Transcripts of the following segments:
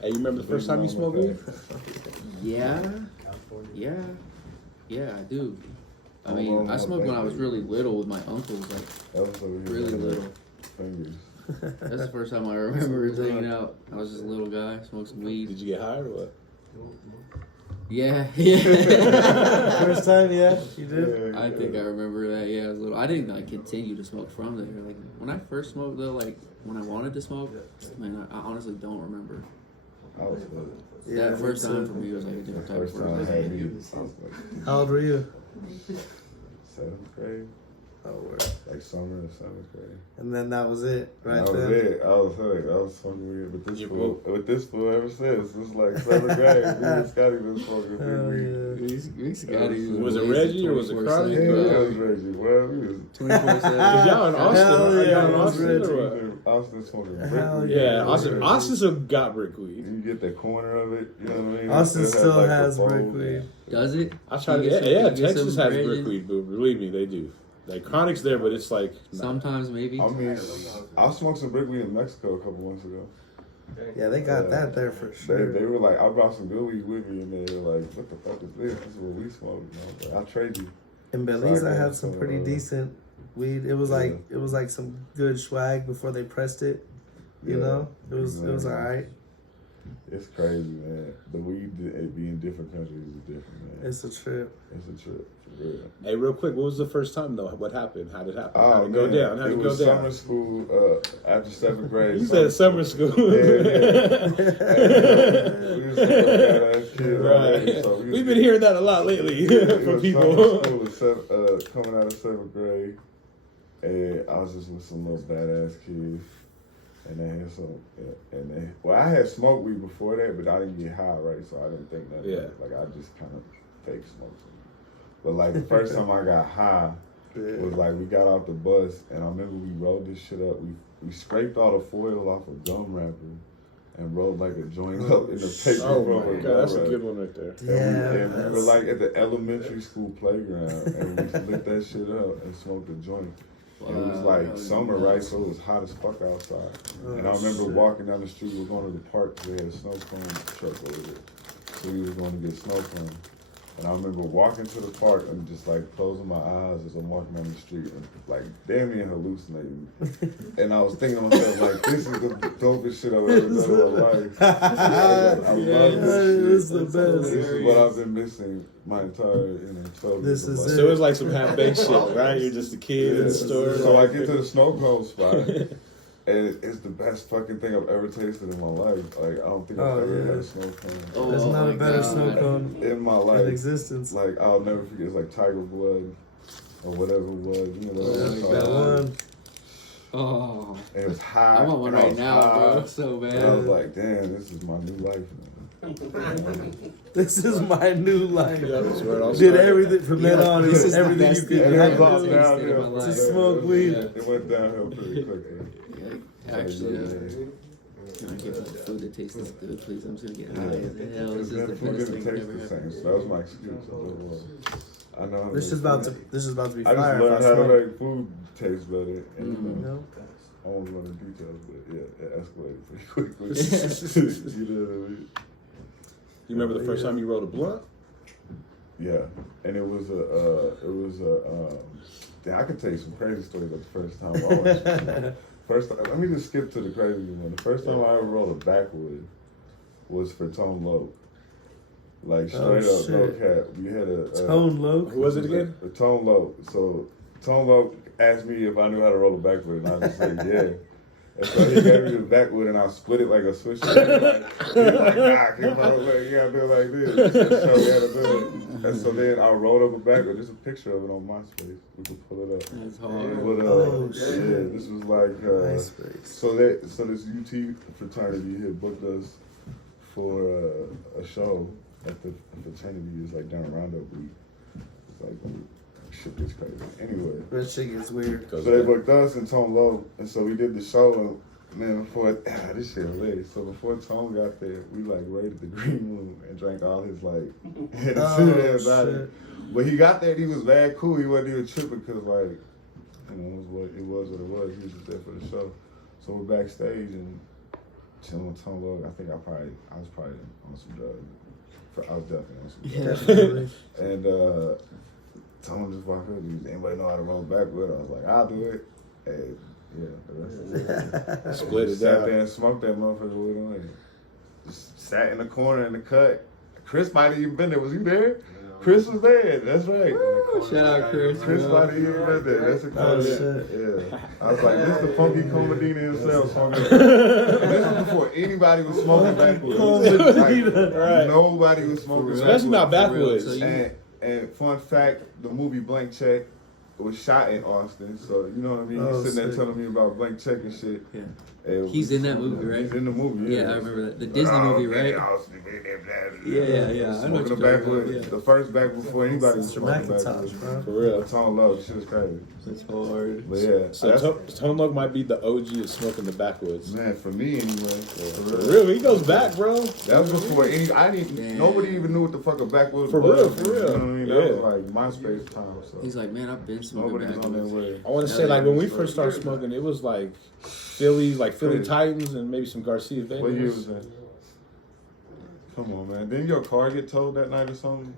Hey, you remember the first time you smoked weed? Yeah, I do. I mean, I smoked when I was really little with my uncles, like really little. That's the first time I remember hanging out. I was just a little guy, smoked some weed. Did you get high or what? Yeah. First time, yeah, you did? I think I remember that, yeah, I was little. I didn't, continue to smoke from there. Like, when I first smoked, though, when I wanted to smoke, man, I honestly don't remember. That first time for me was, a different type of first time. How old were you? 7th grade. Oh, word. Like summer of 7th grade. And then that was it, right? That was it. I was fucking weird with this fool ever since. It's like 7th grade. Me and Scotty been smoking. Was it Reggie or was it Chronic? Yeah, it was Reggie. Well, we was 24/7. Y'all in Austin? Y'all in Austin or what? Austin smoking brick weed. Yeah, Austin still got brick weed. You get the corner of it, you know what I mean? Austin still has brick weed. Does it? I tried to yeah, Texas has brick weed, but believe me, they do. Like, Chronic's there, but it's like... Sometimes, maybe. I mean, I smoked some brick weed in Mexico a couple months ago. Yeah, they got that there for sure. They were like, I brought some good weed with me, and they were like, what the fuck is this? This is what we smoke. You know? I'll trade you. In Belize, I had some pretty decent weed. It was like some good swag before they pressed it. You know? It was alright. It's crazy, man. The weed be in different countries is different, man. It's a trip. It's a trip, for real. Hey, real quick, what was the first time, though? What happened? How did it happen? Oh, How did it go down? How did it go down? Summer school after 7th grade. You said summer school. Yeah. We was badass kids. Right. So We've been hearing that a lot lately from people. Summer school, coming out of 7th grade, and I was just with some little badass kids. And they had I had smoked weed before that, but I didn't get high, right? So I didn't think nothing. Yeah. Like, I just kind of fake smoked some. But like the first time I got high was like we got off the bus, and I remember we rolled this shit up. We scraped all the foil off a gum wrapper and rolled like a joint up in the paper. Oh my God, that's a good one right there. And we were like at the elementary school playground, and we lit that shit up and smoked a joint. And it was like summer, right? So it was hot as fuck outside. And I remember walking down the street, we were going to the park because they had a snow cone truck over there. So we was going to get snow cone. And I remember walking to the park and just like closing my eyes as I'm walking down the street and like damn near hallucinating. And I was thinking to myself, like, this is the dopest shit I've ever done in my life. I love this shit. This is the best. This is what I've been missing my entire, 12 years of life. So it was like some half-baked shit, right? You're just a kid in the store. So I get to the snow cone spot, and it's the best fucking thing I've ever tasted in my life. Like, I don't think I've ever had a snow cone. There's not a better snow cone in my life. In existence. Like, I'll never forget. It's like Tiger Blood or whatever it was. You know what it's called? That one. Oh. And it was high. I want one right now, bro. So bad. And I was like, damn, this is my new life, man. This is my new life. Yeah, did everything from then on. This is everything you could do to smoke weed. It went downhill pretty quickly. Actually, can I get the food that tastes this good, please? I'm just gonna get high as hell. This is the best thing I've ever had. So that was my excuse. I know. This is about to be fire. I just learned how to make food taste better. And, I won't go into details, but yeah, it escalated pretty quickly. You know what I mean? You remember the first time you rolled a blunt? Yeah, and it was I could tell you some crazy stories about the first time. Let me just skip to the crazy one. The first time I ever rolled a backwood was for Tone Loc. Like straight up, no cap. We had a Tone Loc. Who was it again? Tone Loc. So Tone Loc asked me if I knew how to roll a backwood, and I just said yeah. And so he gave me the backwood, and I split it like a switch. He was like, nah, you gotta do it like this. Just show me how to do it. And so then I rolled up a backwood. There's a picture of it on MySpace. We can pull it up. That's hard. But, shit. Yeah, this was like so this UT fraternity had booked us for a show at the fraternity. It's like down Roundup Week. It's like shit gets crazy. Anyway, that shit gets weird. So they booked us and Tone Loc, and so we did the show. And man, this shit hilarious. So before Tone got there, we like raided the green room and drank all his like. Shit. But he got there, and he was mad cool. He wasn't even tripping because like, it was what it was. He was just there for the show. So we're backstage and chilling with Tone Log. I think I was probably on some drugs. I was definitely on some drugs. Yeah, definitely. And Tone just walked up. Anybody know how to roll backwood? I was like, I'll do it. And yeah, the rest of it. Split it Sat down. there and smoked that motherfucker with him. Just sat in the corner in the cut. Chris might have even been there. Was he there? Chris was there. That's right. Shout out Chris. Chris might have even been there. That's a cool shit. Yeah. I was like, this the funky Comedina himself smoking. And this was before anybody was smoking backwoods. Right. Nobody was smoking Especially not backwoods. backwoods. And fun fact, the movie Blank Check was shot in Austin. So, you know what I mean? He's sitting there telling me about Blank Check and shit. Yeah. He's in that movie, right? He's in the movie, yeah. I remember that. The Disney movie, right? Yeah. I know Smoking the backwoods. The first backwoods before anybody was smoking backwoods. For real. Tone Love, shit is crazy. That's hard. But yeah. So Tone Log might be the OG of smoking the backwoods. Man, for me anyway. For real, he goes back, bro. That was before nobody even knew what the fuck a backwoods for was. For real. You know what I mean? That was like MySpace time. So. He's like, man, I've been smoking Nobody's on backwoods. that way. I want to say, like, when we first started smoking, it was like Philly Titans and maybe some Garcia Vegas. What year was that? Come on, man. Didn't your car get towed that night or something?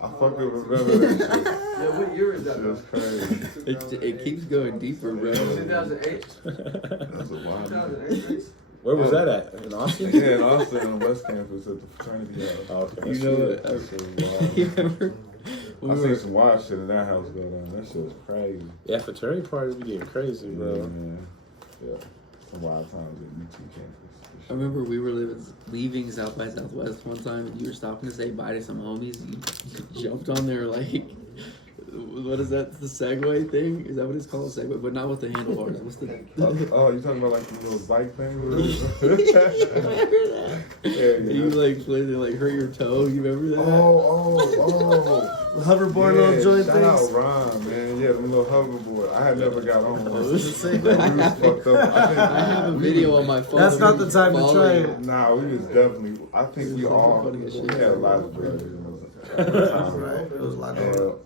I fucking remember that shit. Yeah, what year is that? Shit was crazy. It keeps going deeper, bro. 2008? That's a wild. 2008? Where was that at? In Austin? Yeah, in Austin on West Campus at the fraternity house. Oh, okay. You know what? That shit was wild. You remember? I seen some wild shit in that house go down. That shit was crazy. Yeah, fraternity parties be getting crazy, bro. Yeah, man. Yeah. Some wild times at UT campus. I remember we were leaving South by Southwest one time, and you were stopping to say bye to some homies. You jumped on there like, what is that? The Segway thing? Is that what it's called? A Segway, but not with the handlebars. What's the? Oh, you talking about like the little bike thing? You remember that? Yeah. You like played it, like hurt your toe. You remember that? Oh. The hoverboard little joint shout things. out Ron, man. Yeah, the little hoverboard. I had never got on one. We was Segway. fucked up. I have a video on my phone. That's not the time to try it. Nah, we was definitely. I think we all. funny as We shit. had a lot of drugs. Right. It was a lot of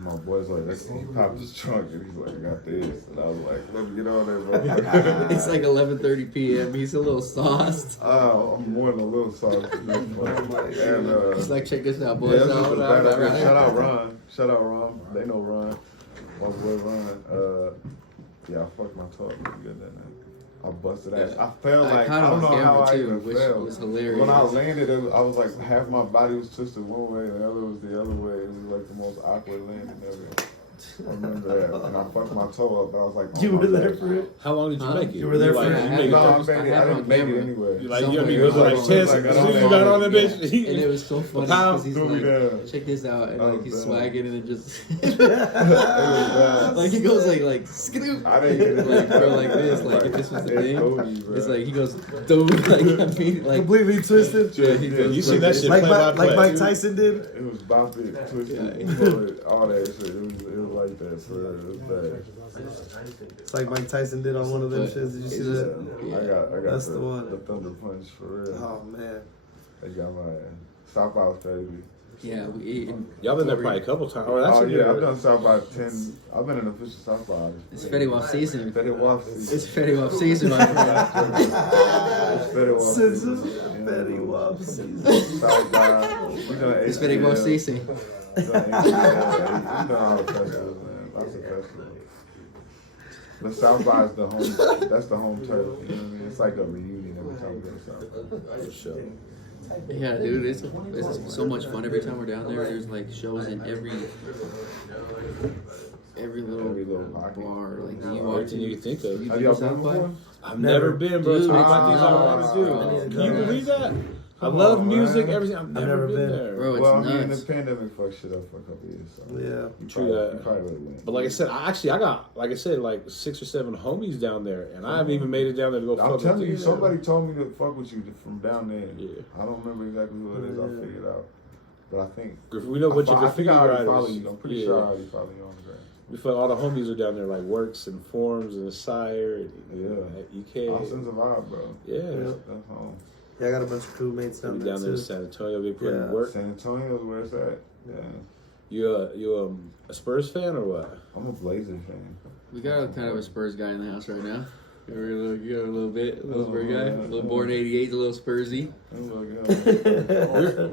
My boy's like, he popped his trunk and he's like, I got this. And I was like, let me get on there, bro. It's like 11:30 p.m. He's a little sauced. Oh, I'm more than a little sauce. And He's like, check this out, yeah, boys. this was the bad- shout out Ron. Shout out Ron. They know Ron. My boy Ron. Yeah, I fucked my toe up pretty good that night. I busted ass. I felt like, I don't know how I even which felt. was hilarious. When I landed, I was like, half my body was twisted one way and the other was the other way. It was like the most awkward landing ever. I remember that. And I fucked my toe up, but I was like, oh You my were there God. for it? How long did you make it? You were there for like, it? you I made had it No, no- I first? made it. I didn't make it anyway. You like, Somewhere. it was like 10 Like, as I soon as don't you got on the know. bitch. And it was so funny Pow. because he's Threw me like, down. check this out, and like he's down. swagging and it just It was bad. like he goes like skidoo. I didn't get it. Like go like this, like if this was the thing. Cody, bro. It's like he goes dude, like I mean like Completely twisted. yeah, he goes You seen that shit Like play by play. Mike Tyson did. It was bopping, twisted, Yeah. bullet, all that shit. It was like that, for real. It was bad. It's like Mike Tyson did on one of them shits. Did you see that? I got That's the one. The Thunder Punch, for real. Oh man. They got my South by was crazy. yeah, we ate and Y'all been there Cory- probably a couple times. Oh, that's Oh a yeah, good- I've done South by 10. I've been an official South by. It's Fetty Wap season. Fetty Wap season. It's Fetty Wap season, my friend. It's Fetty Wap Since season. Fetty Wap season. South by. We done It's Fetty Wap ATL. season. We done ATL. We done all the festivals, man. Lots of festivals. The South by is the home. That's the home turf. You know what I mean? It's like a reunion every time we go to South by. For sure. Yeah, dude, it's so much fun every time we're down there. There's like shows in every little pocket. bar. Like you walk Everything you can think of. You Have do y'all South been by? before? I've never been, bro. Dude, Talk it's about these nuts. I want to do. Can you believe that? I love on, music, man. everything. I've never been there. Bro, it's Well, I mean, nuts. the pandemic fucked shit up for a couple years. So Yeah. you True probably, that. You probably would have went. But like I said, I got, like I said, like 6 or 7 homies down there, and I haven't even made it down there to go I'm fuck telling with you, them. somebody told me to fuck with you from down there. Yeah. I don't remember exactly who it is. I'll figure it out. But I think We know what your I think graffiti I already writers. follow you. I'm pretty sure I already follow you on the ground. We feel all the homies are down there, like Works and Forms and Sire and Yeah. EK. Austin's a vibe, bro. Yeah. That's home. Yeah, I got a bunch of crewmates We down there down there in too. San Antonio, they put in Yeah. work. San Antonio's where it's at. Yeah. You a Spurs fan or what? I'm a Blazer fan. We got kind of a Spurs guy in the house right now. You're a little bit, little Spurs guy, a little born '88, a little Spursy.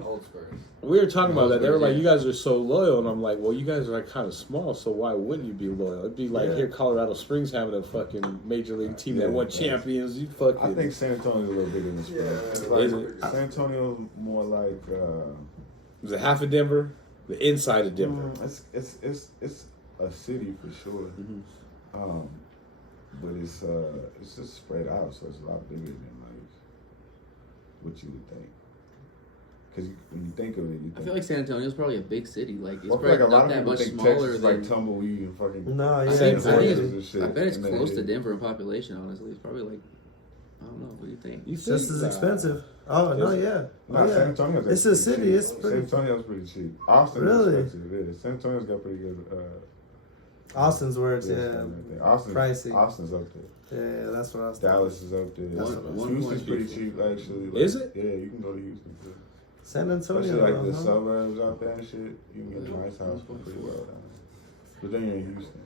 Old Spurs. We were talking about that. They were like, "You guys are so loyal," and I'm like, "Well, you guys are like kind of small, so why wouldn't you be loyal?" It'd be like here, Colorado Springs having a fucking major league team that won champions. You fucking. I think San Antonio's a little bigger than Spurs. Is it? San Antonio's more like. Is it half of Denver? The inside of Denver. It's a city for sure. Mm-hmm. But it's just spread out, so it's a lot bigger than like what you would think. Because when you think of it, you think. I feel like San Antonio's probably a big city. Like it's Well, I probably feel like a lot not of that people much think smaller Texas is than. like tumbleweed and fucking. No, I yeah, think, it's I, think crazy. it's, I bet it's And then close to it- Denver in population. Honestly, it's probably like I don't know. What do you think? You It's just think, as expensive. Oh no, yeah. Nah, San Antonio's It's a pretty city. cheap. It's San pretty. Antonio's pretty cheap. Austin Really? is expensive. It is. San Antonio's got pretty good. Austin's where it's Austin's pricey. up there. Yeah, that's what I was. Dallas is up there. One Houston's point pretty two. cheap actually. Is it? Yeah, you can go to Houston too. San Especially Antonio. like the huh? suburbs out there and shit. You can get a nice house for pretty well down there. But then you're in Houston.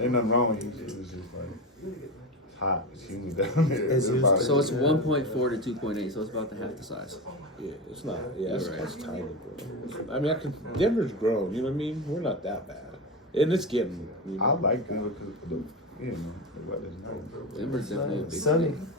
Ain't nothing wrong with Houston. It's just like it's hot. It's humid down there. It's about So it. it's 1.4 to 2.8. So it's about the half the size. Yeah, it's not. Yeah, You're right. that's tiny, bro. I mean, Denver's grown. You know what I mean? We're not that bad, and it's getting. You know? I like Denver because the weather's nice. Denver's definitely a big Sunny. city.